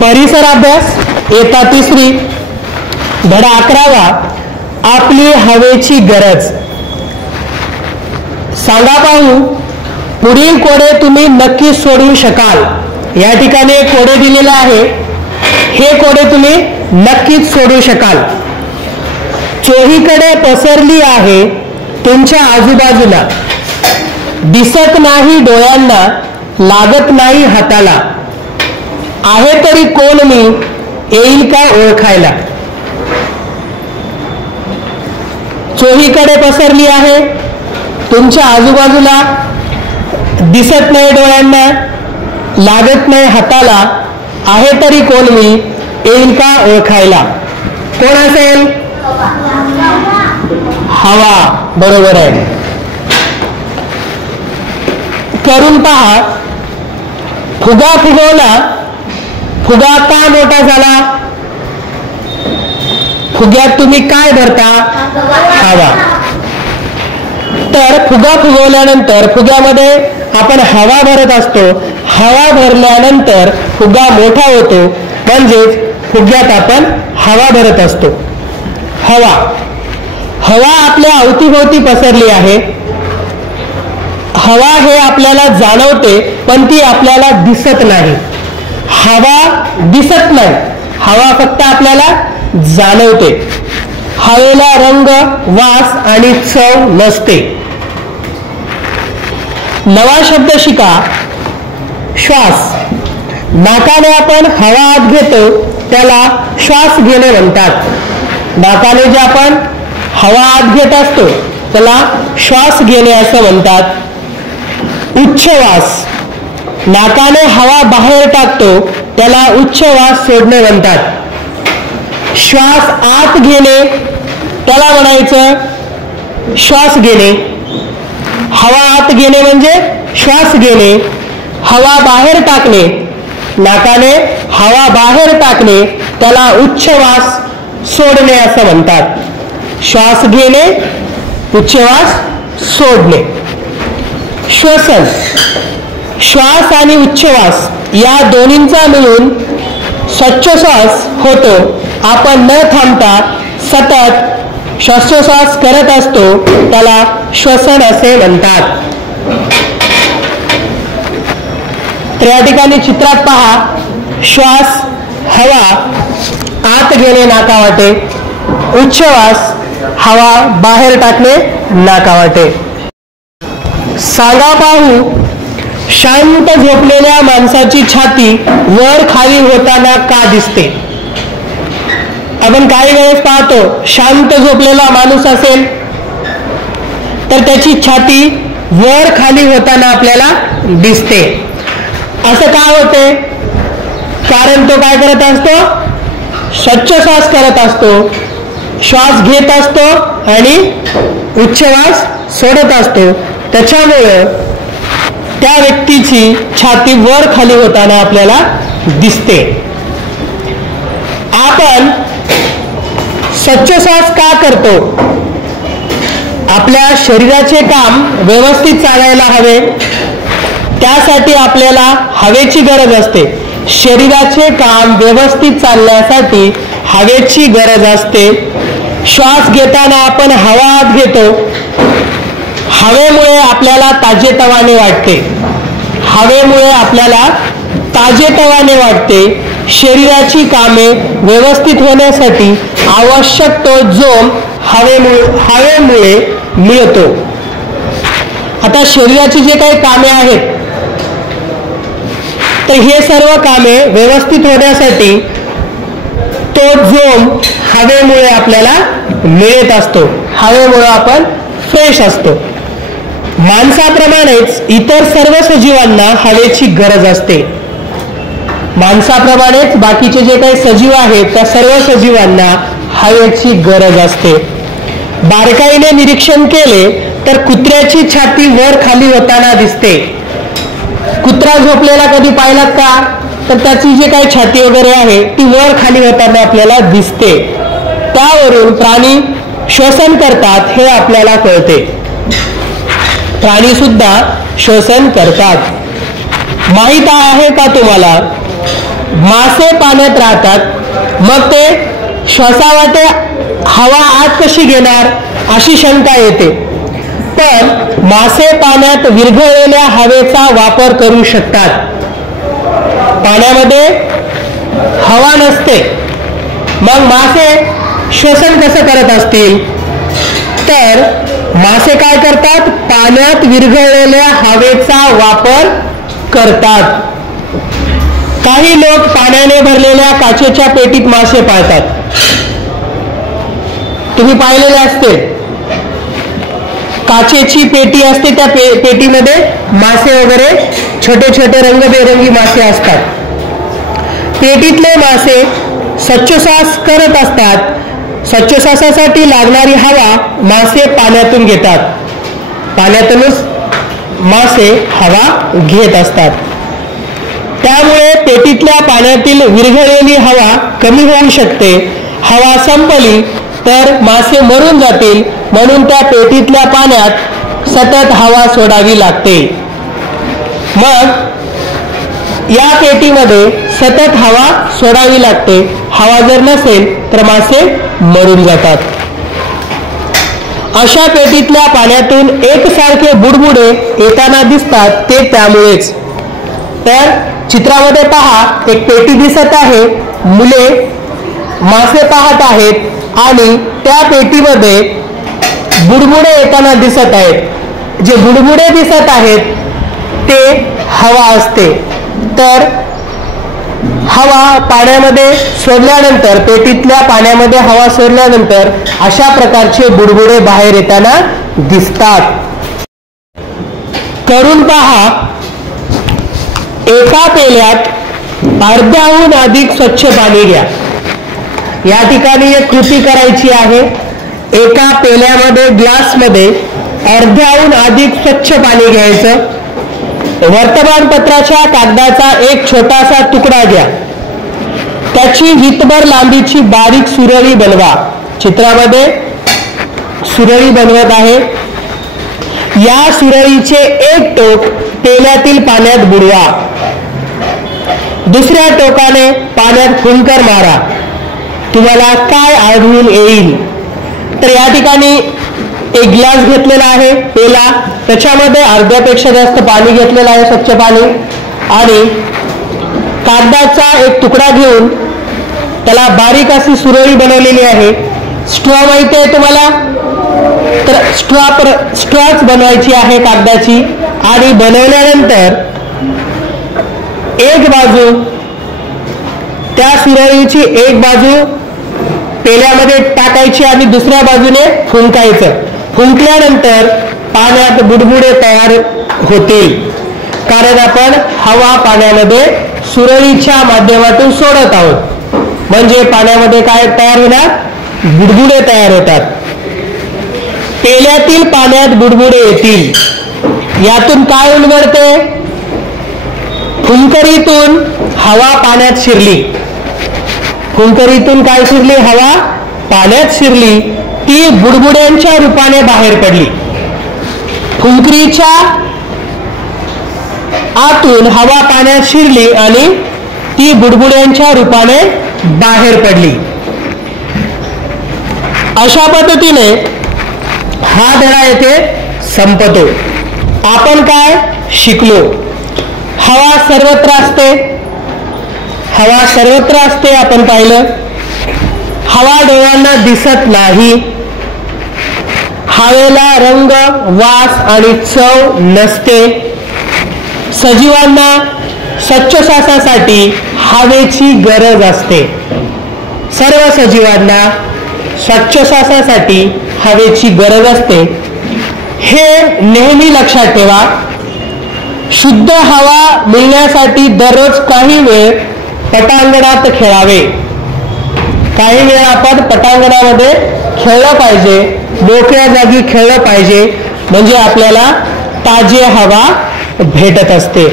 परिसर अभ्यास इयत्ता 3री धडा 11वा आपली हवेची गरज. सांगा पाहू पुढील कोडे तुम्ही नक्की सोडवू शकाल. या ठिकाणी एक कोडे दिलेले आहे. हे कोडे तुम्ही नक्कीच सोडवू शकाल. चोहीकडे पसरली आहे तुमच्या आजूबाजूला, दिसत नाही डोळ्यांना, लागत नाही हाताला, आहे तरी कोण मी, येईल का ओळखायला. चोहीकडे पसरली आहे तुमच्या आजूबाजूला, दिसत नाही डोळ्यांना, लागत नाही हाताला, आहे तरी कोण मी, येईल का ओळखायला. कोण असेल? हवा. बरोबर आहे. करून पहा. फुगा फुगवला, फुगा का मोठा झाला? फुग्यात तुम्ही काय भरता? हवा. तर फुगा फुगवल्यानंतर फुग्यामध्ये आपण हवा भरत असतो. हवा भरल्यानंतर फुगा मोठा होतो, म्हणजेच फुग्यात आपण हवा भरत असतो. हवा. हवा आपल्या अवतीभोवती पसरली आहे. हवा हे आपल्याला जाणवते, पण ती आपल्याला दिसत नाही. हवा दिसत नाही, हवा फक्त आपल्याला जाणवते. हवेला रंग, वास आणि चव नसते. नवा शब्द शिका. श्वास. नाकाने आपण हवा आत घेतो त्याला श्वास घेणे म्हणतात. नाकाने जे आपण हवा आत घेत असतो त्याला श्वास घेणे असं म्हणतात. उच्छवास. नाकाने हवा बाहेर टाकतो त्याला उच्छवास सोडणे म्हणतात. श्वास आत घेणे त्याला म्हणायचं श्वास घेणे. हवा आत घेणे म्हणजे श्वास घेणे. हवा बाहेर टाकणे, नाकाने हवा बाहेर टाकणे त्याला उच्छवास सोडणे असं म्हणतात. श्वास घेणे, उच्छवास सोडणे. श्वसन. श्वास आणि उच्छवास या दोन्हींचा मिळून श्वासोच्छ्वास होतो. आपण न थांबता सतत श्वासोच्छ्वास करत असतो त्याला श्वसन असे म्हणतात. तर या ठिकाणी चित्रात पहा. श्वास, हवा आत घेणे नाकावाटे, उच्छवास हवा बाहेर टाकणे नाकावाटे. सांगा पाहू शांत झोपलेल्या माणसाची छाती वर खाली होताना का दिसते? आपण काही वेळेस पाहतो शांत झोपलेला माणूस असेल तर त्याची छाती वर खाली होताना आपल्याला दिसते. असं का होते? कारण तो काय करत असतो? श्वासोच्छ्वास करत असतो, श्वास घेत असतो आणि उच्छवास सोडत असतो. त्याच्यामुळे त्या व्यक्तीची छाती वर खाली होताना आपल्याला दिसते. आपण श्वासोच्छ्वास का करतो? आपल्या शरीराचे काम व्यवस्थित चालायला हवे, त्यासाठी आपल्याला हवेची गरज असते. शरीराचे काम व्यवस्थित चालण्यासाठी हवेची गरज असते. श्वास घेताना आपण हवा आत घेतो. हवेमुळे आपल्याला ताजेतवाने वाटते. हवेमुळे आपल्याला ताजेतवाने वाटते. शरीराची कामे व्यवस्थित होण्यासाठी आवश्यक तो जोम हवेमुळे मिळतो. आता शरीराची जे काही कामे आहेत तर हे सर्व कामे व्यवस्थित होण्यासाठी तो जोम हवेमुळे आपल्याला मिळत असतो. हवेमुळे आपण फ्रेश असतो. माणसाप्रमाणेच इतर सर्व सजीवांना हवेची गरज असते. माणसाप्रमाणेच बाकीचे जे काही सजीव आहेत त्या सर्व सजीवांना हवेची गरज असते. बारकाईने निरीक्षण केले तर कुत्र्याची छाती वर खाली होताना दिसते. कुत्रा झोपलेला कधी पाहिलात का? तर त्याची जी काही छाती वगैरे आहे ती वर खाली होताना आपल्याला दिसते. त्यावरून प्राणी श्वसन करतात हे आपल्याला कळते. प्राणी सुद्धा श्वसन करतात. माहित आहे का तुम्हाला मासे पाण्यात राहतात, मग ते श्वासावाटे हवा आत कशी घेणार अशी शंका येते. पण मासे पाण्यात विरघळलेल्या हवेचा वापर करू शकतात. पाण्यामध्ये हवा नसते, मग मासे श्वसन कसं करत असतील? तर मासे काय करतात? पाण्यात विरघळलेल्या हवेचा वापर करतात. काही लोक पाण्याने भरलेल्या काचेच्या पेटीत मासे पाळतात. तुम्ही पाहिलेले असते, काचेची पेटी असते, त्या पेटीमध्ये मासे वगैरे छोटे छोटे रंगबेरंगी मासे असतात. पेटीतले मासे श्वासोच्छ्वास करत असतात. श्वासोच्छ्वासासाठी लागणारी हवा मासे पाण्यातून घेतात. पाण्यातूनच मासे हवा घेत असतात. त्यामुळे पेटीतल्या पाण्यातील विरघळलेली हवा कमी होऊ शकते. हवा संपली तर मासे मरून जातील, म्हणून त्या पेटीतल्या पाण्यात सतत हवा सोडावी लागते. मग या पेटीमध्ये सतत हवा सोडावी लागते. हवा जर नसेल तर मासे मरून जातात. अशा पेटीतल्या पाण्यातून एकसारखे बुडबुडे येताना दिसतात, ते त्यामुळेच. तर चित्रामध्ये पहा, एक पेटी दिसत आहे, मुले मासे पाहत आहेत आणि त्या पेटीमध्ये बुडबुडे येताना दिसत आहेत. जे बुडबुडे दिसत आहेत ते हवा असते. तर हवा पाण्यामध्ये सोडल्यानंतर, पेटीतल्या पाण्यामध्ये हवा सोडल्यानंतर अशा प्रकारचे बुडबुडे बाहेर येताना दिसतात. करून पहा, एका पेल्यात अर्ध्याहून अधिक स्वच्छ पाणी घ्या. या ठिकाणी एक कृती करायची आहे. एका पेल्यामध्ये, ग्लासमध्ये अर्ध्याहून अधिक स्वच्छ पाणी घ्यायचं. वर्तमानपत्राच्या कागदाचा एक छोटासा तुकडा घ्या. त्याची वितभर लांबीची बारीक सुरळी बनवा. चित्रामध्ये सुरळी बनवत आहे. या सुरळीचे एक टोक पेल्यातील पाण्यात बुडवा. दुसऱ्या टोकाने पाण्यात फुंकर मारा. तुम्हाला काय आढळून येईल? तर या ठिकाणी एक ग्लास घेतलेला आहे, पेला, त्याच्यामध्ये अर्ध्यापेक्षा जास्त पाणी घेतलेलं आहे, स्वच्छ पाणी, आणि कागदाचा एक तुकडा घेऊन त्याला बारीक अशी सुरळी बनवलेली आहे. स्ट्रॉ माहिती आहे तुम्हाला? तर स्ट्रॉच बनवायची आहे कागदाची, आणि बनवल्यानंतर एक बाजू, त्या सुरळीची एक बाजू पेल्यामध्ये टाकायची आणि दुसऱ्या बाजूने फुंकायचं. फुंकल्यानंतर पाण्यात बुडबुडे तयार होतील, कारण आपण हवा पाण्यामध्ये सुरळीच्या माध्यमातून सोडत आहोत. म्हणजे पाण्यामध्ये काय तयार होणार? बुडबुडे तयार होतात. पेल्यातील पाण्यात बुडबुडे येतील. यातून काय उलगडते? फुंकरीतून हवा पाण्यात शिरली. फुंकरीतून काय शिरली? हवा पाण्यात शिरली. ती बुडबुड्यांच्या रूपाने बाहेर पडली. फुंकरीच्या आतून हवा पाण्यात शिरली आणि ती बुडबुड्यांच्या रूपाने बाहेर पडली. अशा पद्धतीने हा धडा येथे संपतो. आपण काय शिकलो? हवा सर्वत्र असते. हवा सर्वत्र असते आपण पाहिलं. हवा डोळ्यांना दिसत नाही. हवेला रंग, वास आणि चव नसते. सजीवांना श्वासोच्छ्वासासाठी हवेची गरज असते. सर्व सजीवांना श्वासोच्छ्वासासाठी हवेची गरज असते. हे नेहमी लक्षात ठेवा. शुद्ध हवा मिळण्यासाठी दररोज काही वेळ पटांगणात खेळावे. काही वेळ आपण पटांगणामध्ये खेळलं पाहिजे, मोकळ्या जागी खेळलं पाहिजे, म्हणजे आपल्याला ताजी हवा भेटत असते.